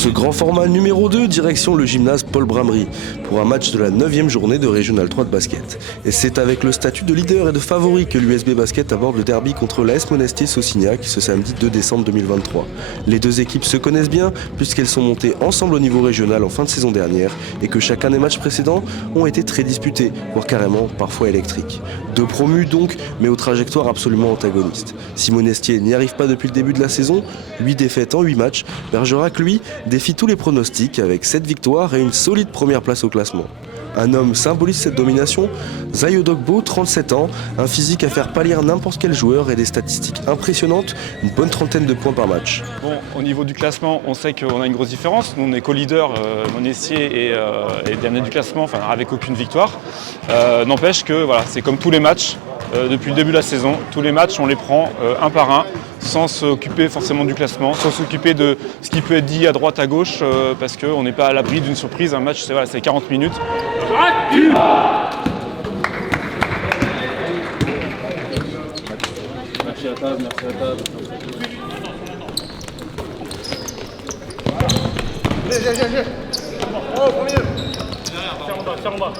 ce grand format numéro 2, direction le gymnase Paul Bramery, pour un match de la 9e journée de Régional 3 de basket. Et c'est avec le statut de leader et de favori que l'USB Basket aborde le derby contre l'AS Monestier-Saucignac ce samedi 2 décembre 2023. Les deux équipes se connaissent bien puisqu'elles sont montées ensemble au niveau régional en fin de saison dernière et que chacun des matchs précédents ont été très disputés, voire carrément parfois électriques. Deux promus donc, mais aux trajectoires absolument antagonistes. Si Monestier n'y arrive pas depuis le début de la saison, 8 défaites en 8 matchs, Bergerac, lui, défie tous les pronostics avec 7 victoires et une solide première place au classement. Un homme symbolise cette domination, Zayo Dogbo, 37 ans, un physique à faire pâlir n'importe quel joueur et des statistiques impressionnantes, une bonne trentaine de points par match. Bon, au niveau du classement, on sait qu'on a une grosse différence. Nous, on est co-leader, Monestier et dernier du classement, enfin avec aucune victoire. N'empêche que voilà, c'est comme tous les matchs. Depuis le début de la saison, tous les matchs, on les prend un par un, sans s'occuper forcément du classement, sans s'occuper de ce qui peut être dit à droite, à gauche, parce qu'on n'est pas à l'abri d'une surprise. Un match, c'est 40 minutes. Merci à table, merci à table. Allez, oh, premier. Tiens en bas.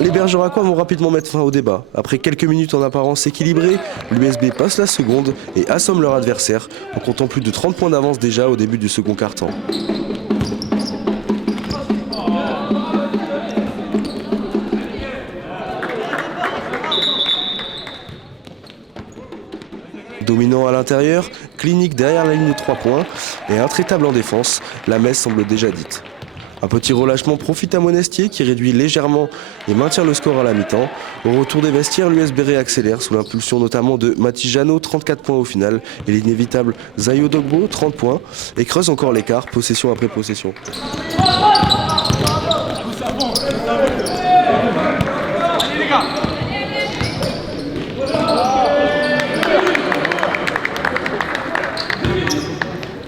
Les Bergeracois vont rapidement mettre fin au débat. Après quelques minutes en apparence équilibrées, l'USB passe la seconde et assomme leur adversaire en comptant plus de 30 points d'avance déjà au début du second quart-temps. Dominant à l'intérieur, clinique derrière la ligne de 3 points et intraitable en défense, la messe semble déjà dite. Un petit relâchement profite à Monestier qui réduit légèrement et maintient le score à la mi-temps. Au retour des vestiaires, l'USB accélère sous l'impulsion notamment de Mati Jeannot, 34 points au final, et l'inévitable Zayo Dogbo, 30 points, et creuse encore l'écart, possession après possession.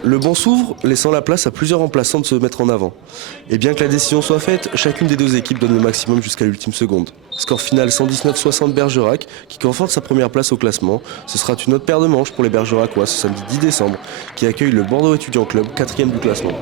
Le banc s'ouvre, laissant la place à plusieurs remplaçants de se mettre en avant. Et bien que la décision soit faite, chacune des deux équipes donne le maximum jusqu'à l'ultime seconde. Score final 119-60 Bergerac, qui conforte sa première place au classement. Ce sera une autre paire de manches pour les Bergeracois ce samedi 10 décembre, qui accueille le Bordeaux Étudiant Club, 4e du classement.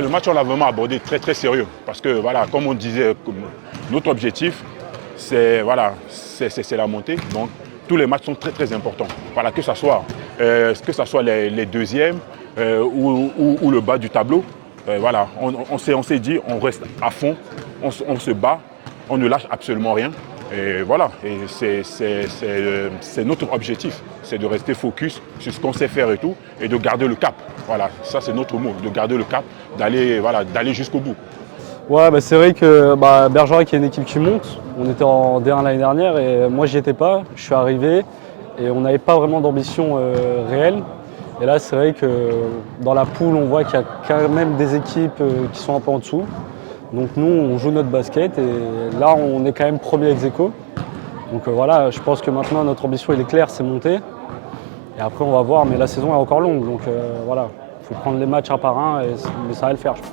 Le match, on l'a vraiment abordé très sérieux parce que voilà, comme on disait, notre objectif, c'est voilà, la montée. Donc tous les matchs sont très importants. Voilà, que ce soit les deuxièmes ou le bas du tableau. Voilà, on s'est dit, on reste à fond, on se bat, on ne lâche absolument rien. Et voilà, et c'est notre objectif, c'est de rester focus sur ce qu'on sait faire et tout, et de garder le cap. Voilà, ça c'est notre mot, de garder le cap, d'aller jusqu'au bout. Ouais, c'est vrai que Bergerac est une équipe qui monte. On était en D1 l'année dernière et moi j'y étais pas, je suis arrivé et on n'avait pas vraiment d'ambition réelle. Et là c'est vrai que dans la poule on voit qu'il y a quand même des équipes qui sont un peu en dessous. Donc nous, on joue notre basket et là, on est quand même premier ex-aequo. Donc voilà, je pense que maintenant, notre ambition, elle est claire, c'est monter. Et après, on va voir, mais la saison est encore longue. Donc voilà, il faut prendre les matchs un par un, mais ça va le faire, je pense.